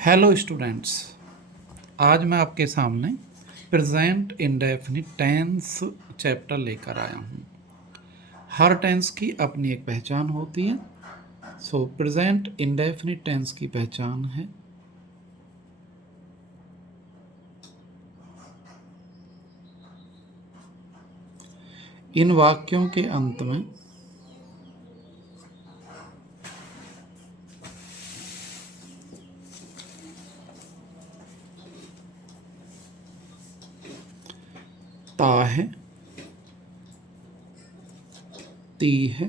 Hello students. आज मैं आपके सामने प्रेजेंट इंडेफिनिट टेंस चैप्टर लेकर आया हूँ। हर टेंस की अपनी एक पहचान होती है। प्रेजेंट इंडेफिनिट टेंस की पहचान है इन वाक्यों के अंत में ता है, ती है,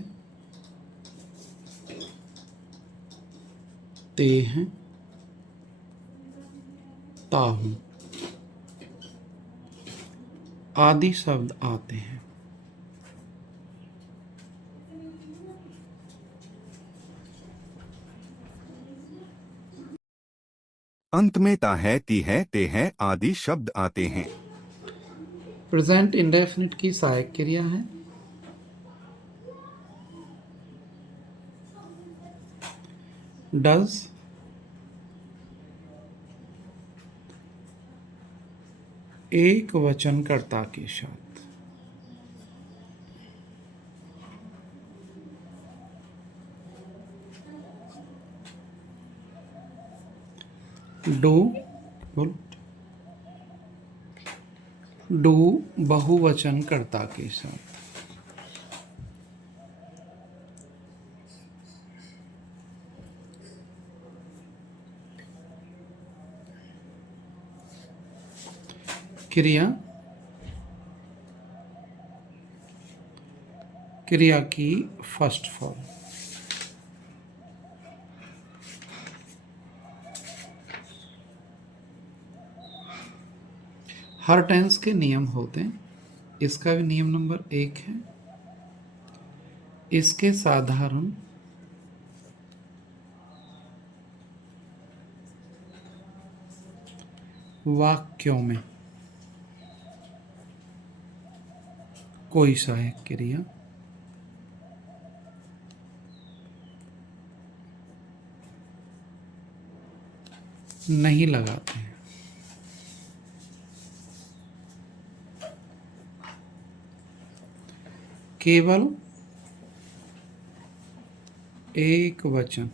ते हैं, ताहू आदि शब्द आते हैं। अंत में ता है, ती है, ते है आदि शब्द आते हैं। प्रेजेंट इंडेफिनिट की सहायक क्रिया है डज, एक वचनकर्ता के साथ। डू बोल, डू बहुवचनकर्ता के साथ। क्रिया, क्रिया की फर्स्ट फॉर्म। हर टेंस के नियम होते हैं। इसका भी नियम नंबर 1 है, इसके साधारण वाक्यों में कोई सहायक क्रिया नहीं लगाते हैं। केवल एक वचन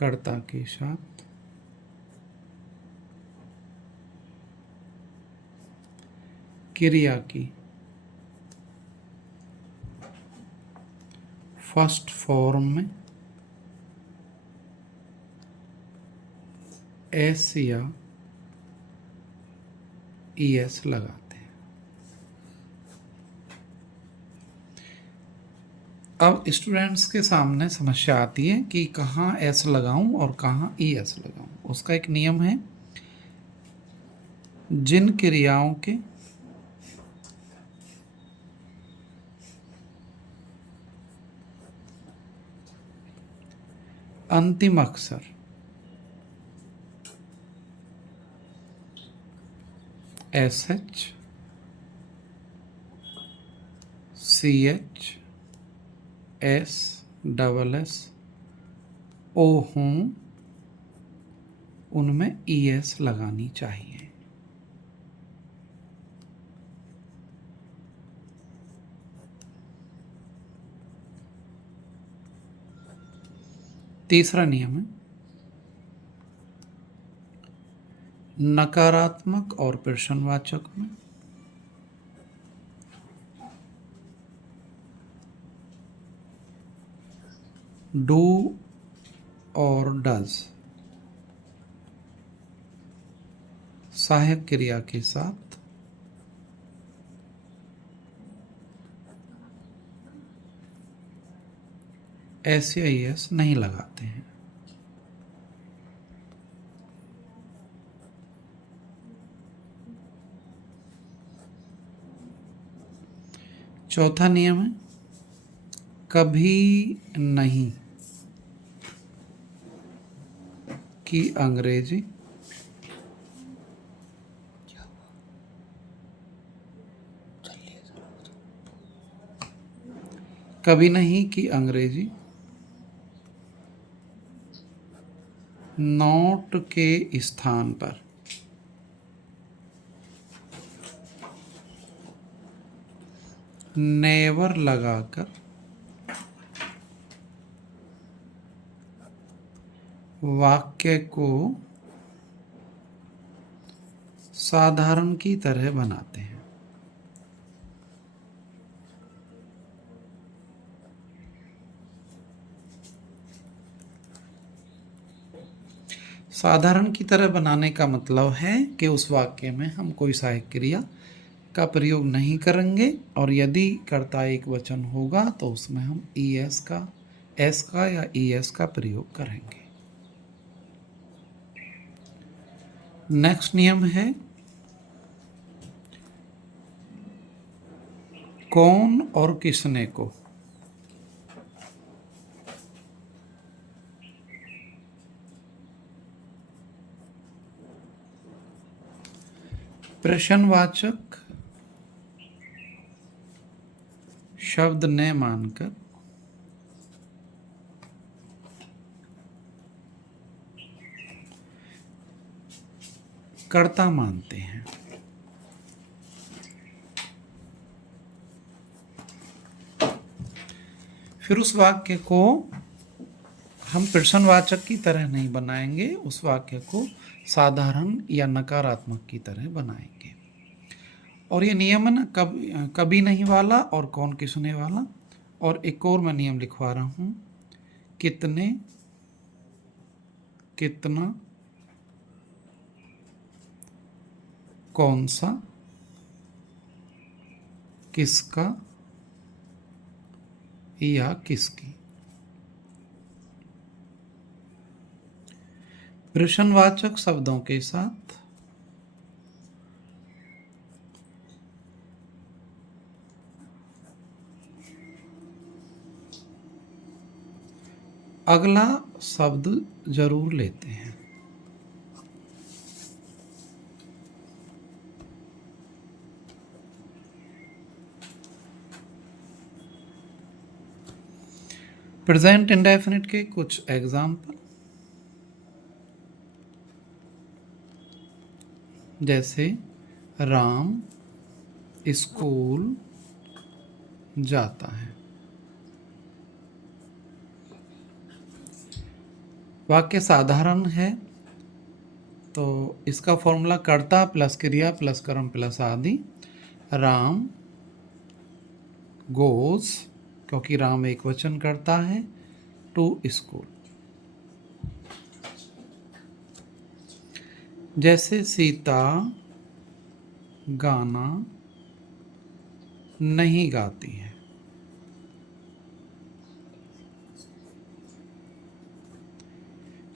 कर्ता के साथ क्रिया की फर्स्ट फॉर्म में एस या ईएस लगाते हैं। अब स्टूडेंट्स के सामने समस्या आती है कि कहाँ एस लगाऊं और कहाँ ईएस लगाऊं। उसका एक नियम है, जिन क्रियाओं के अंतिम अक्षर SH, CH, SS, O हों, उनमें ES लगानी चाहिए। तीसरा नियम है, नकारात्मक और प्रश्नवाचक में डू और डज सहायक क्रिया के साथ एस या ईएस नहीं लगाते हैं। चौथा नियम है, कभी नहीं कि अंग्रेजी कभी नहीं कि अंग्रेजी नॉट के स्थान पर नेवर लगाकर वाक्य को साधारण की तरह बनाते हैं। साधारण की तरह बनाने का मतलब है कि उस वाक्य में हम कोई सहायक क्रिया का प्रयोग नहीं करेंगे, और यदि कर्ता एक वचन होगा तो उसमें हम एस का या एस का प्रयोग करेंगे। नेक्स्ट नियम है कौन और किसने को प्रश्नवाचक शब्द ने मानकर कर्ता मानते हैं। फिर उस वाक्य को हम प्रश्नवाचक की तरह नहीं बनाएंगे, उस वाक्य को साधारण या नकारात्मक की तरह बनाएंगे। और ये नियम ना कभी नहीं वाला और कौन किसने वाला। और एक और मैं नियम लिखवा रहा हूँ, कितने, कितना, कौन सा, किसका या किसकी। प्रश्नवाचक शब्दों के साथ अगला शब्द जरूर लेते हैं। प्रेजेंट इंडेफिनिट के कुछ एग्जाम्पल, जैसे राम स्कूल जाता है। वाक्य साधारण है तो इसका फॉर्मूला कर्ता प्लस क्रिया प्लस कर्म प्लस आदि। राम गोज, क्योंकि राम एक वचन करता है, टू स्कूल। जैसे सीता गाना नहीं गाती है।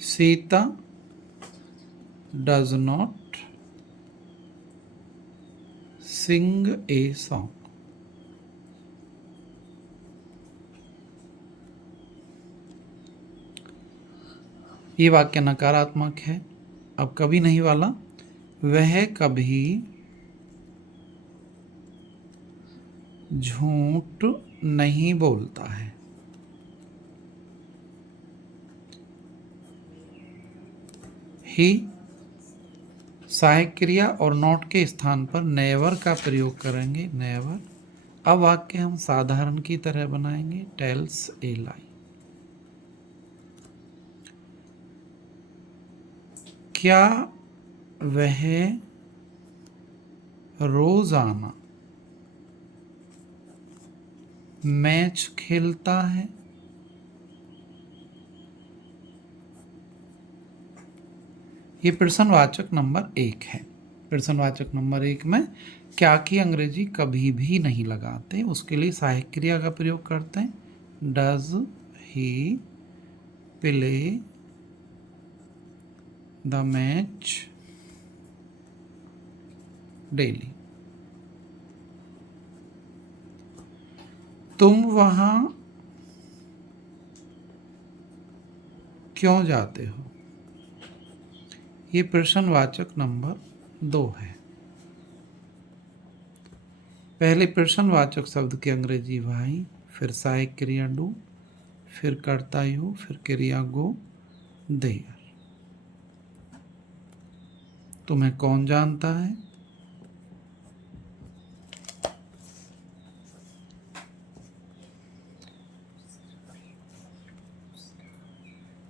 Sita does not sing a song. ये वाक्य नकारात्मक है। अब कभी नहीं वाला, वह कभी झूठ नहीं बोलता है। ही सहायक क्रिया और नॉट के स्थान पर नेवर का प्रयोग करेंगे, नेवर। अब वाक्य हम साधारण की तरह बनाएंगे, टेल्स ए लाई। क्या वह रोजाना मैच खेलता है? ये प्रश्नवाचक नंबर 1 है। प्रश्नवाचक नंबर 1 में क्या की अंग्रेजी कभी भी नहीं लगाते, उसके लिए सहायक क्रिया का प्रयोग करते हैं। Does he play the match daily. तुम वहां क्यों जाते हो? ये प्रश्नवाचक नंबर 2 है। पहले प्रश्नवाचक शब्द की अंग्रेजी वाई, फिर सहायक क्रिया डू, फिर कर्ता यू, फिर क्रिया गो, देयर। तुम्हें कौन जानता है,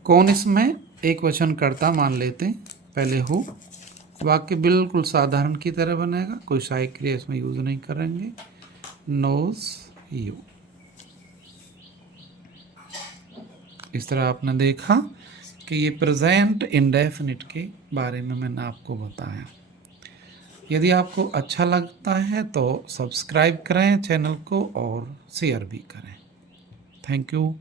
कौन इसमें एक वचन कर्ता मान लेते हैं, पहले हो। वाक्य बिल्कुल साधारण की तरह बनेगा, कोई सहायक क्रिया इसमें यूज नहीं करेंगे। Knows you. इस तरह आपने देखा कि ये प्रेजेंट इंडेफिनिट के बारे में मैंने आपको बताया। यदि आपको अच्छा लगता है तो सब्सक्राइब करें चैनल को और शेयर भी करें। Thank you.